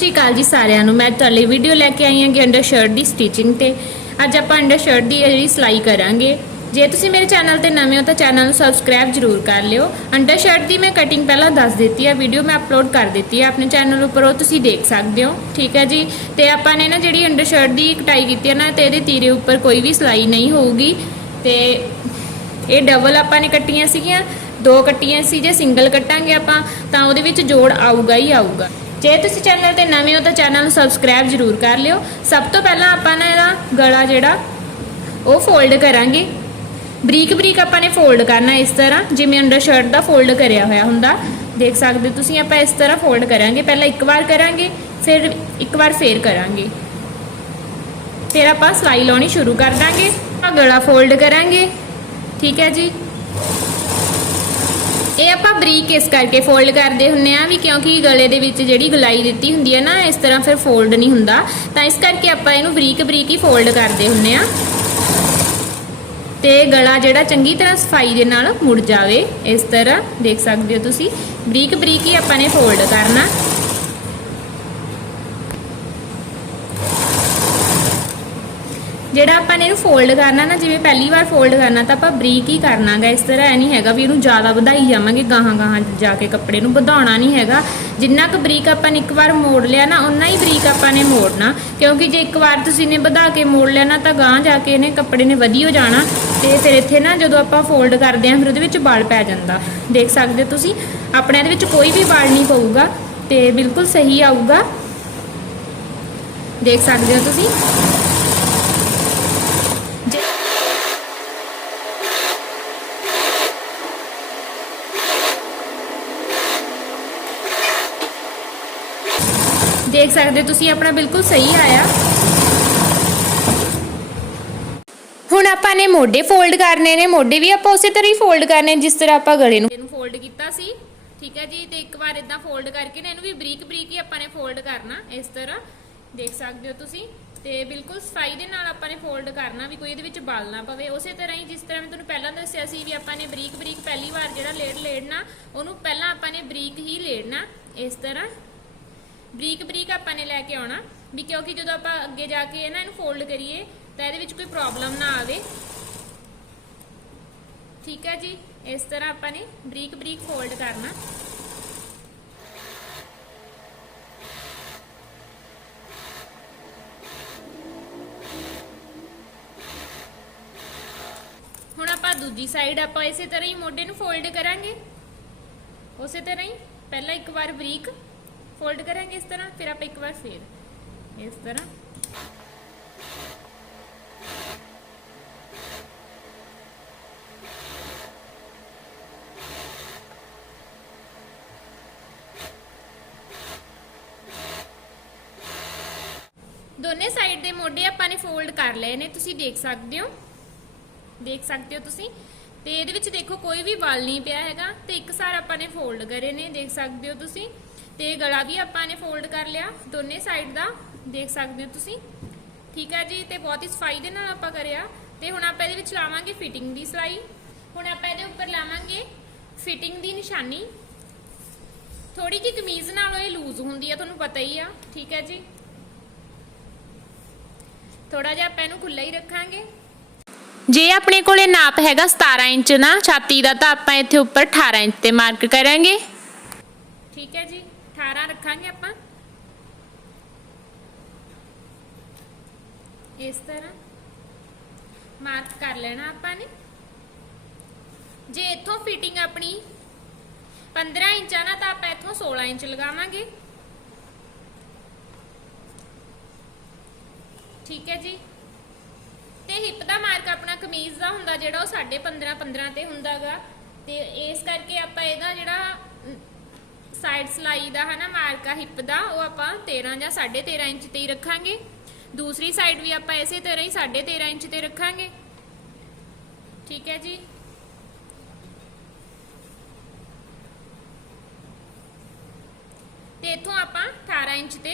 ਸਤਿ ਸ਼੍ਰੀ ਅਕਾਲ ਜੀ ਸਾਰਿਆਂ ਨੂੰ। ਮੈਂ ਤੁਹਾਡੇ ਲਈ ਵੀਡੀਓ ਲੈ ਕੇ ਆਈ ਹਾਂ ਕਿ ਅੰਡਰ ਸ਼ਰਟ ਦੀ ਸਟਿਚਿੰਗ ਤੇ। ਅੱਜ ਆਪਾਂ ਅੰਡਰ ਸ਼ਰਟ ਦੀ ਜਿਹੜੀ ਸਿਲਾਈ ਕਰਾਂਗੇ। ਜੇ ਤੁਸੀਂ ਮੇਰੇ ਚੈਨਲ ਤੇ ਨਵੇਂ ਹੋ ਤਾਂ ਚੈਨਲ ਨੂੰ ਸਬਸਕ੍ਰਾਈਬ ਜਰੂਰ ਕਰ ਲਿਓ। ਅੰਡਰ ਸ਼ਰਟ ਦੀ ਮੈਂ ਕਟਿੰਗ ਪਹਿਲਾਂ ਦੱਸ ਦਿੱਤੀ ਹੈ ਵੀਡੀਓ ਮੈਂ ਅਪਲੋਡ ਕਰ ਦਿੱਤੀ ਹੈ ਆਪਣੇ ਚੈਨਲ ਉੱਪਰ, ਉਹ ਤੁਸੀਂ ਦੇਖ ਸਕਦੇ ਹੋ। ਠੀਕ ਹੈ ਜੀ? ਤੇ ਆਪਾਂ ਨੇ ਨਾ ਜਿਹੜੀ ਅੰਡਰ ਸ਼ਰਟ ਦੀ ਕਟਾਈ ਕੀਤੀ ਹੈ ਨਾ, ਤੇ ਇਹਦੇ ਤੀਰੇ ਉੱਪਰ ਕੋਈ ਵੀ ਸਿਲਾਈ ਨਹੀਂ ਹੋਊਗੀ। ਤੇ ਇਹ ਡਬਲ ਆਪਾਂ ਨੇ ਕੱਟੀਆਂ ਸੀਗੀਆਂ। ਦੋ ਕੱਟੀਆਂ ਸੀ ਜੇ ਸਿੰਗਲ ਕੱਟਾਂਗੇ ਆਪਾਂ, ਤਾਂ ਉਹਦੇ ਵਿੱਚ ਜੋੜ ਆਊਗਾ ਹੀ ਆਊਗਾ। ਜੇ ਤੁਸੀਂ ਚੈਨਲ ਤੇ ਨਵੇਂ ਹੋ ਤਾਂ ਚੈਨਲ ਨੂੰ ਸਬਸਕ੍ਰਾਈਬ ਜਰੂਰ ਕਰ ਲਿਓ। ਸਭ ਤੋਂ ਪਹਿਲਾਂ ਆਪਾਂ ਨਾ ਇਹਦਾ ਗਲਾ ਜਿਹੜਾ, ਉਹ ਫੋਲਡ ਕਰਾਂਗੇ। ਬਰੀਕ ਬਰੀਕ ਆਪਾਂ ਨੇ ਫੋਲਡ ਕਰਨਾ ਇਸ ਤਰ੍ਹਾਂ, ਜਿਵੇਂ ਅੰਡਰ ਸ਼ਰਟ ਦਾ ਫੋਲਡ ਕਰਿਆ ਹੋਇਆ ਹੁੰਦਾ। ਦੇਖ ਸਕਦੇ ਹੋ ਤੁਸੀਂ, ਆਪਾਂ ਇਸ ਤਰ੍ਹਾਂ ਫੋਲਡ ਕਰਾਂਗੇ। ਪਹਿਲਾਂ ਇੱਕ ਵਾਰ ਕਰਾਂਗੇ, ਫਿਰ ਇੱਕ ਵਾਰ ਫੇਰ ਕਰਾਂਗੇ। ਫਿਰ ਆਪਾਂ ਸਲਾਈ ਲਾਉਣੀ ਸ਼ੁਰੂ ਕਰ ਦਾਂਗੇ। ਆ ਗਲਾ ਫੋਲਡ ਕਰਾਂਗੇ। ਠੀਕ ਹੈ ਜੀ? ਇਹ ਆਪਾਂ ਬਰੀਕ ਇਸ ਕਰਕੇ ਫੋਲਡ ਕਰਦੇ ਹੁੰਨੇ ਆ ਵੀ ਕਿਉਂਕਿ ਗਲੇ ਦੇ ਵਿੱਚ ਜਿਹੜੀ ਗਲਾਈ ਦਿੱਤੀ ਹੁੰਦੀ ਹੈ ਨਾ, ਇਸ ਤਰ੍ਹਾਂ ਫਿਰ ਫੋਲਡ ਨਹੀਂ ਹੁੰਦਾ। ਤਾਂ ਇਸ ਕਰਕੇ ਆਪਾਂ ਇਹਨੂੰ ਬਰੀਕ ਬਰੀਕ ਹੀ ਫੋਲਡ ਕਰਦੇ ਹੁੰਨੇ ਆ। ਤੇ ਗਲਾ ਜਿਹੜਾ ਚੰਗੀ ਤਰ੍ਹਾਂ ਸਫ਼ਾਈ ਦੇ ਨਾਲ ਮੁੜ ਜਾਵੇ, ਇਸ ਤਰ੍ਹਾਂ ਦੇਖ ਸਕਦੇ ਹੋ ਤੁਸੀਂ। ਬਰੀਕ ਬਰੀਕ ਹੀ ਆਪਾਂ ਨੇ ਫੋਲਡ ਕਰਨਾ। ਜਿਹੜਾ ਆਪਾਂ ਨੇ ਇਹਨੂੰ ਫੋਲਡ ਕਰਨਾ ਨਾ, ਜਿਵੇਂ ਪਹਿਲੀ ਵਾਰ ਫੋਲਡ ਕਰਨਾ, ਤਾਂ ਆਪਾਂ ਬਰੀਕ ਹੀ ਕਰਨਾਗਾ ਇਸ ਤਰ੍ਹਾਂ ਇਹ ਨਹੀਂ ਹੈਗਾ ਵੀ ਇਹਨੂੰ ਜ਼ਿਆਦਾ ਵਧਾਈ ਜਾਵਾਂਗੇ, ਗਾਹਾਂ ਗਾਹਾਂ ਜਾ ਕੇ ਕੱਪੜੇ ਨੂੰ। ਵਧਾਉਣਾ ਨਹੀਂ ਹੈਗਾ। ਜਿੰਨਾ ਕੁ ਬਰੀਕ ਆਪਾਂ ਨੇ ਇੱਕ ਵਾਰ ਮੋੜ ਲਿਆ ਨਾ ਉਨਾ ਹੀ ਬਰੀਕ ਆਪਾਂ ਨੇ ਮੋੜਨਾ। ਕਿਉਂਕਿ ਜੇ ਇੱਕ ਵਾਰ ਤੁਸੀਂ ਨੇ ਵਧਾ ਕੇ ਮੋੜ ਲਿਆ ਨਾ, ਤਾਂ ਗਾਹਾਂ ਜਾ ਕੇ ਇਹਨੇ ਕੱਪੜੇ ਨੇ ਵਧੀ ਹੋ ਜਾਣਾ। ਤੇ ਫਿਰ ਇੱਥੇ ਨਾ, ਜਦੋਂ ਆਪਾਂ ਫੋਲਡ ਕਰਦੇ ਆਂ, ਫਿਰ ਉਹਦੇ ਵਿੱਚ ਵਾਲ ਪੈ ਜਾਂਦਾ। ਦੇਖ ਸਕਦੇ ਹੋ ਤੁਸੀਂ, ਆਪਣੇ ਇਹਦੇ ਵਿੱਚ ਕੋਈ ਵੀ ਵਾਲ ਨਹੀਂ ਪਊਗਾ, ਤੇ ਬਿਲਕੁਲ ਸਹੀ ਆਊਗਾ। ਦੇਖ ਸਕਦੇ ਹੋ ਤੁਸੀਂ ਜੇ- ਦੇਖ ਸਕਦੇ ਤੁਸੀਂ ਆਪਣਾ ਬਿਲਕੁਲ ਸਹੀ ਆਇਆ। ਹੁਣ ਆਪਾਂ ਨੇ ਮੋਢੇ ਫੋਲਡ ਕਰਨੇ ਨੇ ਮੋਢੇ ਵੀ ਆਪਾਂ ਉਸੇ ਤਰ੍ਹਾਂ ਹੀ ਫੋਲਡ ਕਰਨੇ ਜਿਸ ਤਰ੍ਹਾਂ ਆਪਾਂ ਗਲੇ ਨੂੰ। ਇਹਨੂੰ ਫੋਲਡ ਕੀਤਾ ਸੀ ਠੀਕ ਹੈ ਜੀ ਤੇ ਇੱਕ ਵਾਰ ਇਦਾਂ ਫੋਲਡ ਕਰਕੇ ਨਾ ਇਹਨੂੰ ਵੀ ਬਰੀਕ ਬਰੀਕ ਹੀ ਆਪਾਂ ਨੇ ਫੋਲਡ ਕਰਨਾ ਇਸ ਤਰ੍ਹਾਂ। ਦੇਖ ਸਕਦੇ ਹੋ ਤੁਸੀਂ ਤੇ ਬਿਲਕੁਲ ਸਫ਼ਾਈ ਦੇ ਨਾਲ ਆਪਾਂ ਨੇ ਫੋਲਡ ਕਰਨਾ ਵੀ ਕੋਈ ਇਹਦੇ ਵਿੱਚ ਬਲ ਨਾ ਪਵੇ। ਉਸੇ ਤਰ੍ਹਾਂ ਹੀ ਜਿਸ ਤਰ੍ਹਾਂ ਮੈਂ ਤੁਹਾਨੂੰ ਪਹਿਲਾਂ ਦੱਸਿਆ ਸੀ ਵੀ ਆਪਾਂ ਨੇ ਬਰੀਕ ਬਰੀਕ ਪਹਿਲੀ ਵਾਰ ਜਿਹੜਾ ਲੇੜ ਲੇੜਨਾ ਉਹਨੂੰ ਪਹਿਲਾਂ ਆਪਾਂ ਨੇ ਬਰੀਕ ਹੀ ਲੇੜਨਾ ਇਸ ਤਰ੍ਹਾਂ। ਬਰੀਕ ਬਰੀਕ ਆਪਾਂ ਨੇ ਲੈ ਕੇ ਆਉਣਾ ਵੀ ਕਿਉਂਕਿ ਜਦੋਂ ਆਪਾਂ ਅੱਗੇ ਜਾ ਕੇ ਇਹਨਾਂ ਨੂੰ ਫੋਲਡ ਕਰੀਏ ਤਾਂ ਇਹਦੇ ਵਿੱਚ ਕੋਈ ਪ੍ਰੋਬਲਮ ਨਾ ਆਵੇ। ਠੀਕ ਹੈ ਜੀ? ਇਸ ਤਰ੍ਹਾਂ ਆਪਾਂ ਨੇ ਬਰੀਕ ਬਰੀਕ ਫੋਲਡ ਕਰਨਾ। ਹੁਣ ਆਪਾਂ ਦੂਜੀ ਸਾਈਡ ਆਪਾਂ ਇਸੇ ਤਰ੍ਹਾਂ ਹੀ ਮੋਢੇ ਨੂੰ ਫੋਲਡ ਕਰਾਂਗੇ। ਉਸੇ ਤਰ੍ਹਾਂ ਹੀ ਪਹਿਲਾਂ ਇੱਕ ਵਾਰ ਬਰੀਕ ਫੋਲਡ ਕਰਾਂਗੇ ਇਸ ਤਰ੍ਹਾਂ, ਫਿਰ ਆਪਾਂ ਇੱਕ ਵਾਰ ਫੇਰ ਇਸ ਤਰ੍ਹਾਂ। ਦੋਨੇ ਸਾਈਡ ਦੇ ਮੋਢੇ ਆਪਾਂ ਨੇ ਫੋਲਡ ਕਰ ਲਏ ਨੇ, ਤੁਸੀਂ ਦੇਖ ਸਕਦੇ ਹੋ। ਦੇਖ ਸਕਦੇ ਹੋ ਤੁਸੀਂ? ਤੇ ਇਹਦੇ ਵਿੱਚ ਦੇਖੋ, ਕੋਈ ਵੀ ਵਾਲ ਨਹੀਂ ਪਿਆ ਹੈਗਾ, ਤੇ ਇੱਕ ਸਾਰ ਆਪਾਂ ਨੇ ਫੋਲਡ ਕਰੇ ਨੇ, ਦੇਖ ਸਕਦੇ ਹੋ ਤੁਸੀਂ? ਤੇ ਗਲਾ ਵੀ ਆਪਾਂ ਨੇ ਫੋਲਡ ਕਰ ਲਿਆ, ਦੋਨੇ ਸਾਈਡ ਦਾ, ਦੇਖ ਸਕਦੇ ਹੋ ਤੁਸੀਂ। ਠੀਕ ਹੈ ਜੀ, ਤੇ ਬਹੁਤ ਹੀ ਸਫ਼ਾਈ ਦੇ ਨਾਲ ਆਪਾਂ ਕਰਿਆ। ਤੇ ਹੁਣ ਆਪਾਂ ਇਹਦੇ ਵਿੱਚ ਲਾਵਾਂਗੇ ਫਿਟਿੰਗ ਦੀ ਸਿਲਾਈ। ਹੁਣ ਆਪਾਂ ਇਹਦੇ ਉੱਪਰ ਲਾਵਾਂਗੇ ਫਿਟਿੰਗ ਦੀ ਨਿਸ਼ਾਨੀ। ਥੋੜੀ ਜਿਹੀ ਕਮੀਜ਼ ਨਾਲੋਂ ਇਹ ਲੂਜ਼ ਹੁੰਦੀ ਆ, ਤੁਹਾਨੂੰ ਪਤਾ ਹੀ ਆ। ਠੀਕ ਹੈ ਜੀ। ਥੋੜਾ ਜਿਹਾ ਆਪਾਂ ਇਹਨੂੰ ਖੁੱਲਾ ਹੀ ਰੱਖਾਂਗੇ। ਜੇ ਆਪਣੇ ਕੋਲੇ ਨਾਪ ਹੈਗਾ 17 ਇੰਚ ਨਾ, ਛਾਤੀ ਦਾ, ਤਾਂ ਆਪਾਂ ਇੱਥੇ ਉੱਪਰ 18 ਇੰਚ ਤੇ ਮਾਰਕ ਕਰਾਂਗੇ। ਠੀਕ ਹੈ ਜੀ। 18 ਰੱਖਾਂਗੇ ਆਪਾਂ। ਇਸ ਤਰ੍ਹਾਂ ਮਾਰਕ ਕਰ ਲੈਣਾ ਆਪਾਂ ਨੇ। ਜੇ ਇੱਥੋਂ ਫਿਟਿੰਗ ਆਪਣੀ 15 ਇੰਚ ਆ ਨਾ, ਤਾਂ ਆਪਾਂ ਇੱਥੋਂ 16 ਇੰਚ ਲਗਾਵਾਂਗੇ। ਠੀਕ ਹੈ ਜੀ। ਤੇ ਹਿੱਪ ਦਾ ਮਾਰਕ ਆਪਣਾ ਕਮੀਜ਼ ਦਾ ਹੁੰਦਾ ਜਿਹੜਾ ਉਹ 15.5 15 ਤੇ ਹੁੰਦਾਗਾ। ਤੇ ਇਸ ਕਰਕੇ ਆਪਾਂ ਇਹਦਾ ਜਿਹੜਾ ਸਾਈਡ ਸਲਾਈ ਦਾ ਹਨਾ, ਮਾਰਕ ਆ ਹਿੱਪ ਦਾ, ਉਹ ਆਪਾਂ 13 ਜਾਂ 13.5 ਇੰਚ ਤੇ ਹੀ ਰੱਖਾਂਗੇ। ਦੂਸਰੀ ਸਾਈਡ ਵੀ ਆਪਾਂ ਇਸੇ ਤਰ੍ਹਾਂ ਹੀ 13.5 ਇੰਚ ਤੇ ਰੱਖਾਂਗੇ। ਠੀਕ ਹੈ ਜੀ? ਤੇ ਇੱਥੋਂ ਆਪਾਂ 18 ਇੰਚ ਤੇ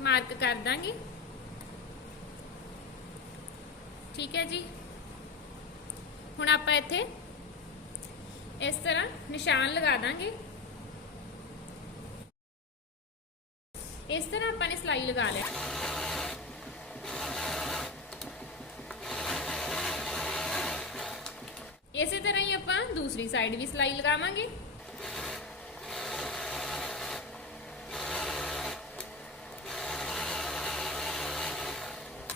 ਮਾਰਕ ਕਰ ਦਾਂਗੇ। ਠੀਕ ਹੈ ਜੀ? ਹੁਣ ਆਪਾਂ ਇੱਥੇ ਇਸ ਤਰ੍ਹਾਂ ਨਿਸ਼ਾਨ ਲਗਾ ਦਾਂਗੇ। ਇਸ ਤਰ੍ਹਾਂ ਆਪਾਂ ਨੇ ਸਲਾਈ ਲਗਾ ਲਿਆ। ਇਸੇ ਤਰ੍ਹਾਂ ਹੀ ਆਪਾਂ ਦੂਸਰੀ ਸਾਈਡ ਵੀ ਸਲਾਈ ਲਗਾਵਾਂਗੇ।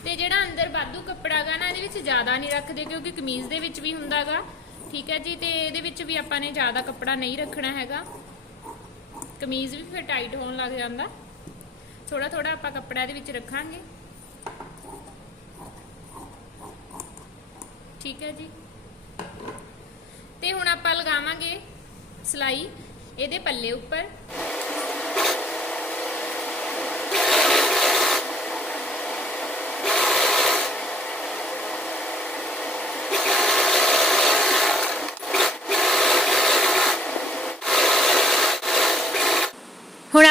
ਤੇ ਜਿਹੜਾ ਅੰਦਰ ਬਾਦੂ ਕੱਪੜਾ ਗਾ ਨਾ, ਇਹਦੇ ਵਿੱਚ ਜ਼ਿਆਦਾ ਨਹੀਂ ਰੱਖਦੇ ਕਿਉਂਕਿ ਕਮੀਜ਼ ਦੇ ਵਿੱਚ ਵੀ ਹੁੰਦਾਗਾ ਠੀਕ ਹੈ ਜੀ, ਤੇ ਇਹਦੇ ਵਿੱਚ ਵੀ ਆਪਾਂ ਨੇ ਜ਼ਿਆਦਾ ਕੱਪੜਾ ਨਹੀਂ ਰੱਖਣਾ ਹੈਗਾ। ਕਮੀਜ਼ ਵੀ ਫਿਰ ਟਾਈਟ ਹੋਣ ਲੱਗ ਜਾਂਦਾ। ਥੋੜਾ ਥੋੜਾ ਆਪਾਂ ਕੱਪੜਾ ਦੇ ਵਿੱਚ ਰੱਖਾਂਗੇ। ਠੀਕ ਹੈ ਜੀ। ਤੇ ਹੁਣ ਆਪਾਂ ਲਗਾਵਾਂਗੇ ਸਲਾਈ ਇਹਦੇ ਪੱਲੇ ਉੱਪਰ।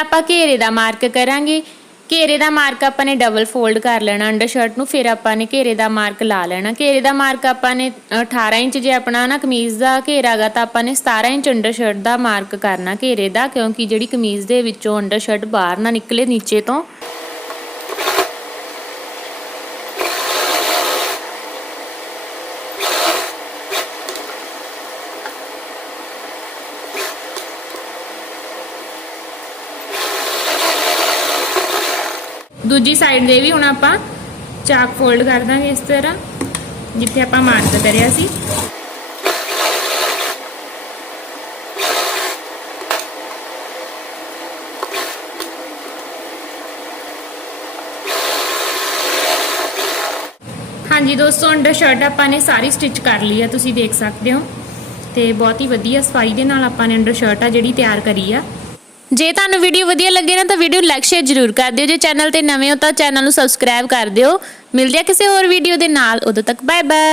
ਆਪਾਂ ਘੇਰੇ ਦਾ ਮਾਰਕ ਕਰਾਂਗੇ। ਘੇਰੇ ਦਾ ਮਾਰਕ ਆਪਾਂ ਨੇ ਡਬਲ ਫੋਲਡ ਕਰ ਲੈਣਾ ਅੰਡਰ ਸ਼ਰਟ ਨੂੰ ਫਿਰ ਆਪਾਂ ਨੇ ਘੇਰੇ ਦਾ ਮਾਰਕ ਲਾ ਲੈਣਾ। ਘੇਰੇ ਦਾ ਮਾਰਕ ਆਪਾਂ ਨੇ ਅ, 18 ਇੰਚ ਜੇ ਆਪਣਾ ਨਾ ਕਮੀਜ਼ ਦਾ ਘੇਰਾ ਗਾ ਤਾਂ ਆਪਾਂ ਨੇ 17 ਇੰਚ ਅੰਡਰ ਸ਼ਰਟ ਦਾ ਮਾਰਕ ਕਰਨਾ ਘੇਰੇ ਦਾ ਕਿਉਂਕਿ ਜਿਹੜੀ ਕਮੀਜ਼ ਦੇ ਵਿੱਚੋਂ ਅੰਡਰ ਸ਼ਰਟ ਬਾਹਰ ਨਾ ਨਿਕਲੇ ਨੀਚੇ ਤੋਂ। ਦੂਜੀ ਸਾਈਡ ਦੇ ਵੀ ਹੁਣ ਆਪਾਂ ਚਾਕ ਫੋਲਡ ਕਰ ਦਾਂਗੇ ਇਸ ਤਰ੍ਹਾਂ, ਜਿੱਥੇ ਆਪਾਂ ਮਾਰਕ ਕਰਿਆ ਸੀ। ਹਾਂਜੀ ਦੋਸਤੋ ਅੰਡਰ ਸ਼ਰਟ ਆਪਾਂ ਨੇ ਸਾਰੀ ਸਟਿਚ ਕਰ ਲਈ ਆ, ਤੁਸੀਂ ਦੇਖ ਸਕਦੇ ਹੋ। ਤੇ ਬਹੁਤ ਹੀ ਵਧੀਆ ਸਫ਼ਾਈ ਦੇ ਨਾਲ ਆਪਾਂ ਨੇ ਅੰਡਰ ਸ਼ਰਟ ਆ ਜਿਹੜੀ ਤਿਆਰ ਕਰੀ ਆ। ਜੇ ਤੁਹਾਨੂੰ ਵੀਡੀਓ ਵਧੀਆ ਲੱਗੇ ਨਾ ਤਾਂ ਵੀਡੀਓ ਲਾਈਕ ਸ਼ੇਅਰ ਜ਼ਰੂਰ ਕਰ ਦਿਓ। ਜੇ ਚੈਨਲ ਤੇ ਨਵੇਂ ਹੋ ਤਾਂ ਚੈਨਲ ਨੂੰ ਸਬਸਕ੍ਰਾਈਬ ਕਰ ਦਿਓ। ਮਿਲਦੇ ਆ ਕਿਸੇ ਹੋਰ ਵੀਡੀਓ ਦੇ ਨਾਲ। ਉਦੋਂ ਤੱਕ ਬਾਏ ਬਾਏ